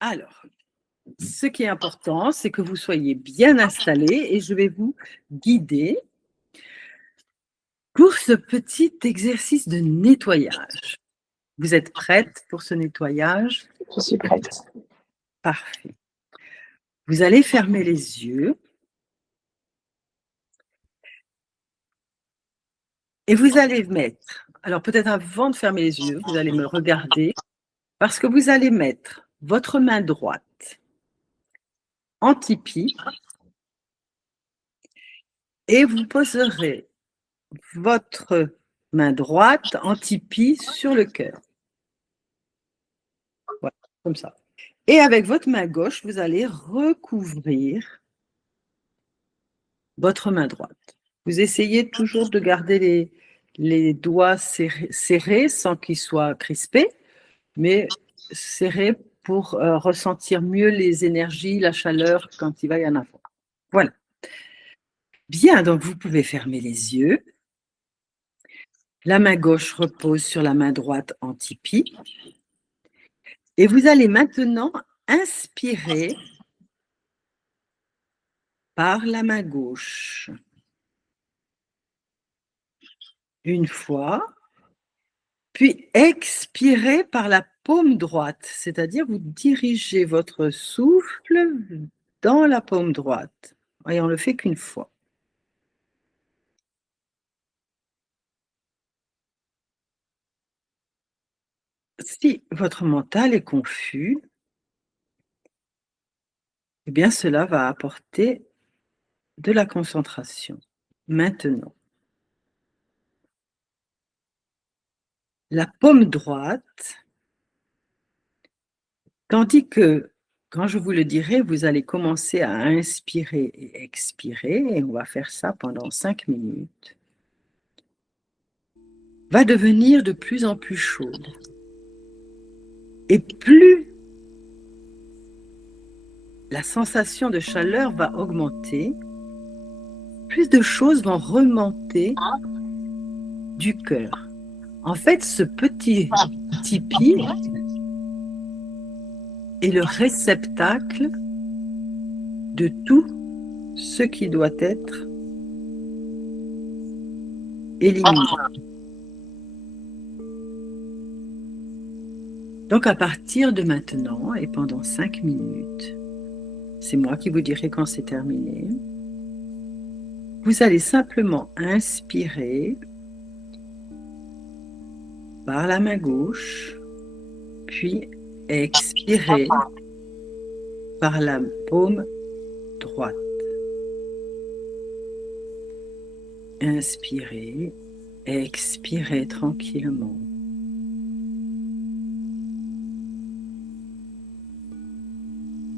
Alors, ce qui est important, c'est que vous soyez bien installés et je vais vous guider pour ce petit exercice de nettoyage. Vous êtes prête pour ce nettoyage? Je suis prête. Parfait. Vous allez fermer les yeux et vous allez mettre, alors peut-être avant de fermer les yeux, vous allez me regarder parce que vous allez mettre votre main droite en tipi et vous poserez votre main droite en tipi sur le cœur. Voilà, comme ça. Et avec votre main gauche, vous allez recouvrir votre main droite. Vous essayez toujours de garder les doigts serrés sans qu'ils soient crispés, mais serrés pour ressentir mieux les énergies, la chaleur quand il va y en avoir. Voilà. Bien, donc vous pouvez fermer les yeux. La main gauche repose sur la main droite en tipi. Et vous allez maintenant inspirer par la main gauche. Une fois, puis expirez par la paume droite, c'est-à-dire vous dirigez votre souffle dans la paume droite. Et on le fait qu'une fois. Si votre mental est confus, eh bien cela va apporter de la concentration. Maintenant, la paume droite, tandis que quand je vous le dirai, vous allez commencer à inspirer et expirer, et on va faire ça pendant 5 minutes, va devenir de plus en plus chaude. Et plus la sensation de chaleur va augmenter, plus de choses vont remonter du cœur. En fait, ce petit tipi est le réceptacle de tout ce qui doit être éliminé. Donc à partir de maintenant et pendant 5 minutes, c'est moi qui vous dirai quand c'est terminé, vous allez simplement inspirer par la main gauche, puis expirer par la paume droite. Inspirez, expirez tranquillement.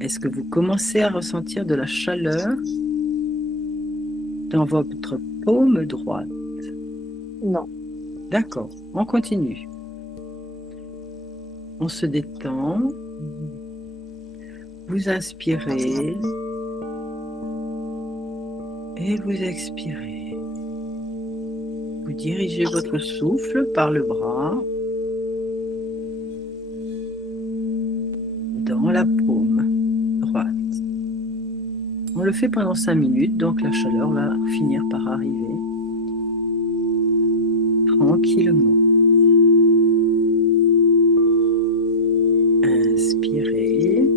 Est-ce que vous commencez à ressentir de la chaleur dans votre paume droite? Non. D'accord, on continue. On se détend. Vous inspirez et vous expirez. Vous dirigez votre souffle par le bras dans la paume droite. On le fait pendant 5 minutes, donc la chaleur va finir par arriver tranquillement. Inspirez.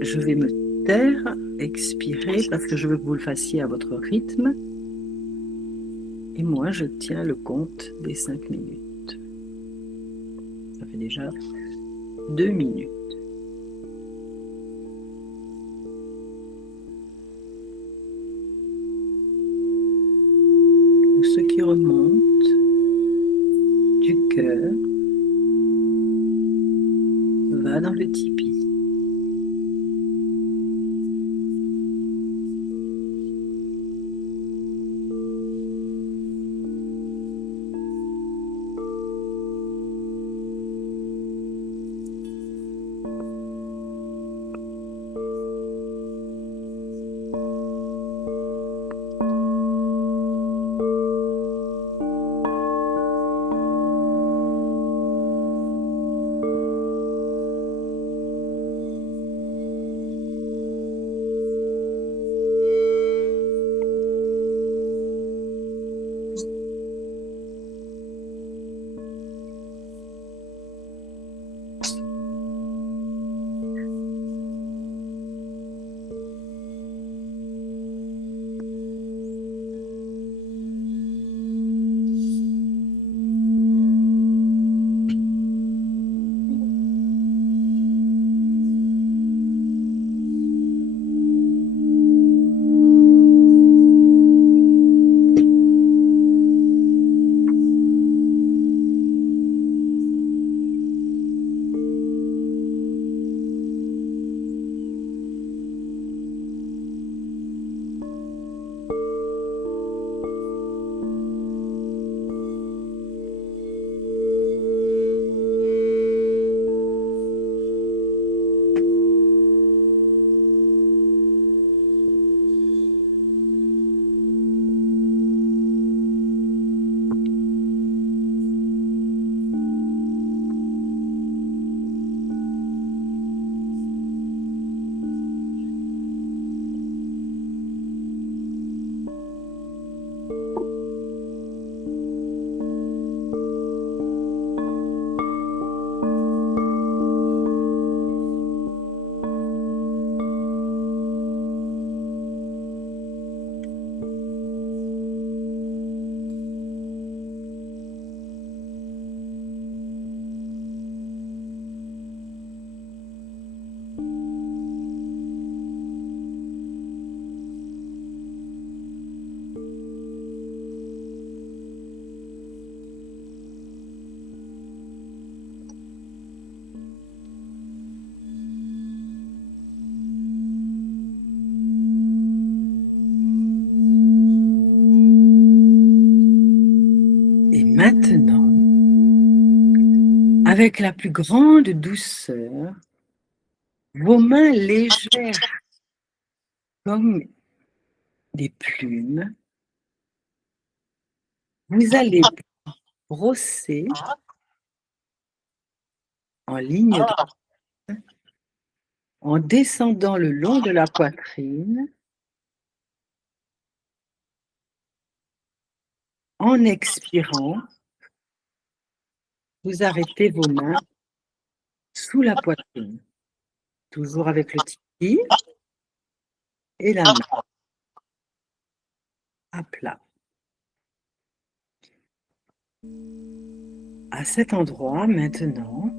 Je vais me taire, expirer, parce que je veux que vous le fassiez à votre rythme. Et moi, je tiens le compte des 5 minutes. Ça fait déjà 2 minutes. Tout ce qui remonte du cœur va dans le tipi. avec la plus grande douceur, vos mains légères comme des plumes, vous allez brosser en ligne droite, en descendant le long de la poitrine, en expirant, vous arrêtez vos mains sous la poitrine, toujours avec le tipi et la main à plat. À cet endroit, maintenant,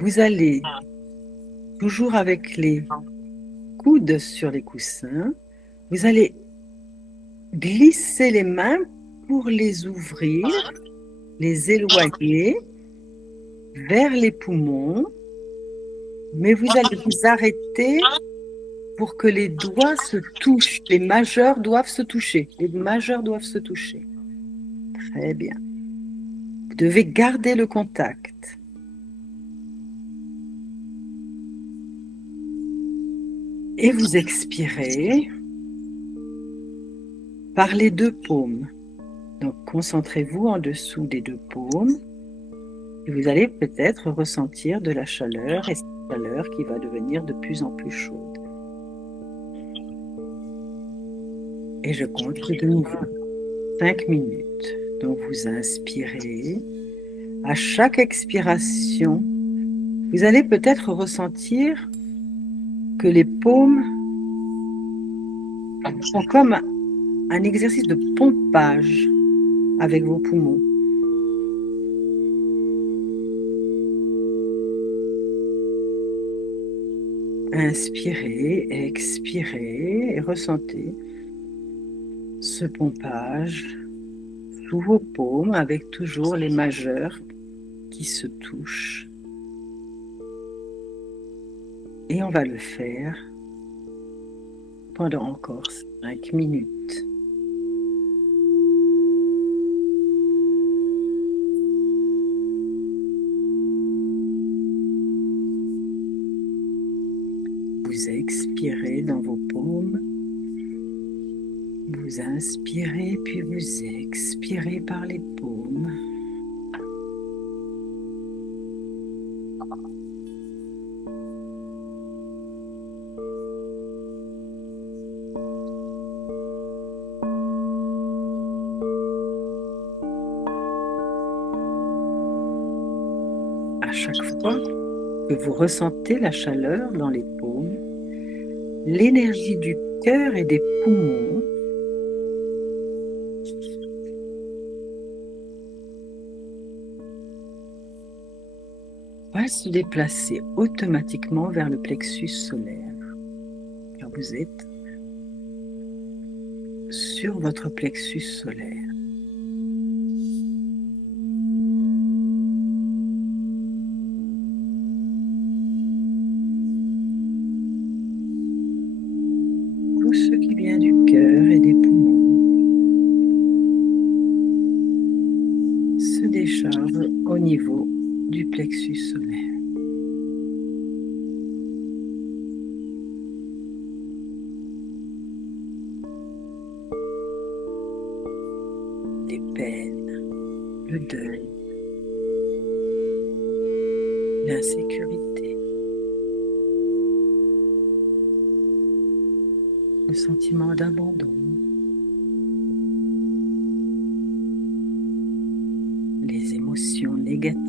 vous allez, toujours avec les coudes sur les coussins, vous allez glisser les mains pour les ouvrir, les éloigner vers les poumons, mais vous allez vous arrêter pour que les doigts se touchent. Les majeurs doivent se toucher. Les majeurs doivent se toucher. Très bien. Vous devez garder le contact. Et vous expirez par les deux paumes. Donc, concentrez-vous en dessous des deux paumes. Et vous allez peut-être ressentir de la chaleur, et cette chaleur qui va devenir de plus en plus chaude. Et je compte de nouveau 5 minutes. Donc, vous inspirez. À chaque expiration, vous allez peut-être ressentir que les paumes sont comme un exercice de pompage avec vos poumons. Inspirez, expirez et ressentez ce pompage sous vos paumes avec toujours les majeurs qui se touchent. Et on va le faire pendant encore 5 minutes. Vous expirez dans vos paumes. Vous inspirez puis vous expirez par les paumes. À chaque fois que vous ressentez la chaleur dans les paumes, l'énergie du cœur et des poumons va se déplacer automatiquement vers le plexus solaire. Car vous êtes sur votre plexus solaire. Tout ce qui vient du cœur et des poumons se décharge au niveau du plexus solaire. Les peines, le deuil, l'insécurité, le sentiment d'abandon, les émotions négatives,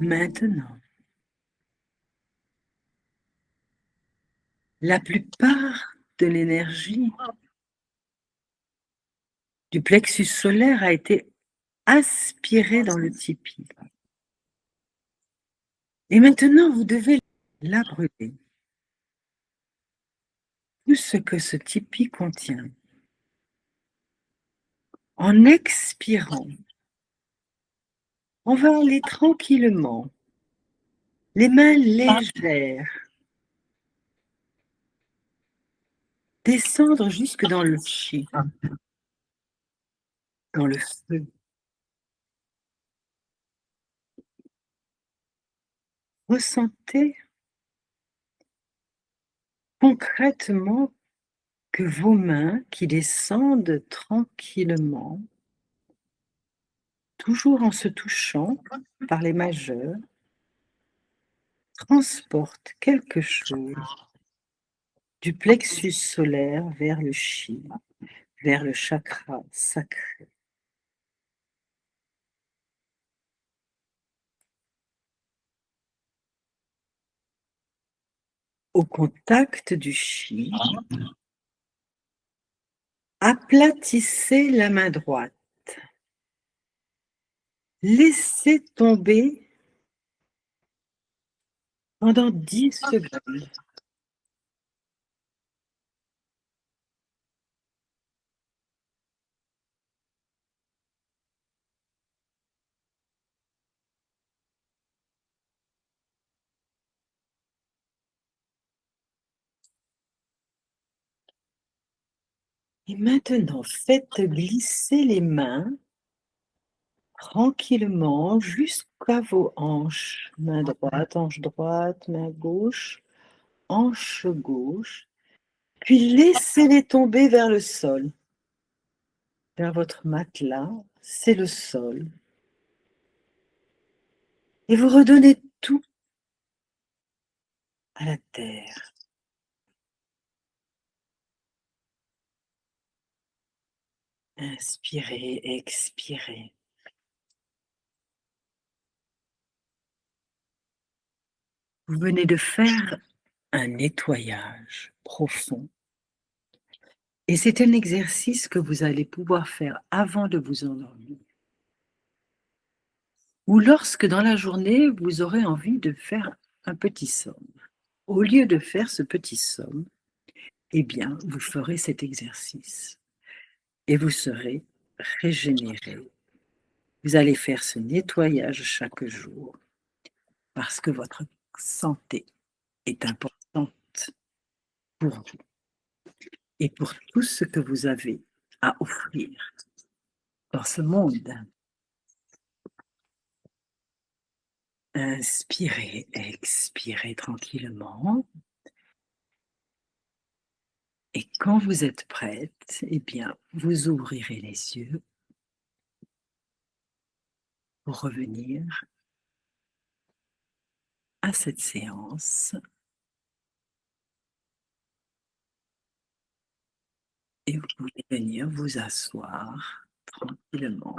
Maintenant, la plupart de l'énergie du plexus solaire a été aspirée dans le tipi. Et maintenant, vous devez la brûler. Tout ce que ce tipi contient. En expirant, on va aller tranquillement, les mains légères, descendre jusque dans le chi, dans le feu. Ressentez concrètement que vos mains qui descendent tranquillement, toujours en se touchant par les majeurs, transportent quelque chose du plexus solaire vers le chi, vers le chakra sacré. Au contact du chi, aplatissez la main droite. Laissez tomber pendant 10 secondes. Et maintenant, faites glisser les mains tranquillement jusqu'à vos hanches. Main droite, main gauche, hanche gauche. Puis laissez-les tomber vers le sol, vers votre matelas, c'est le sol. Et vous redonnez tout à la terre. Inspirez, expirez. Vous venez de faire un nettoyage profond. Et c'est un exercice que vous allez pouvoir faire avant de vous endormir. Ou lorsque dans la journée, vous aurez envie de faire un petit somme. Au lieu de faire ce petit somme, eh bien, vous ferez cet exercice et vous serez régénéré. Vous allez faire ce nettoyage chaque jour parce que votre santé est importante pour vous et pour tout ce que vous avez à offrir dans ce monde. Inspirez, expirez tranquillement. Et quand vous êtes prête, eh bien, vous ouvrirez les yeux pour revenir à cette séance et vous pouvez venir vous asseoir tranquillement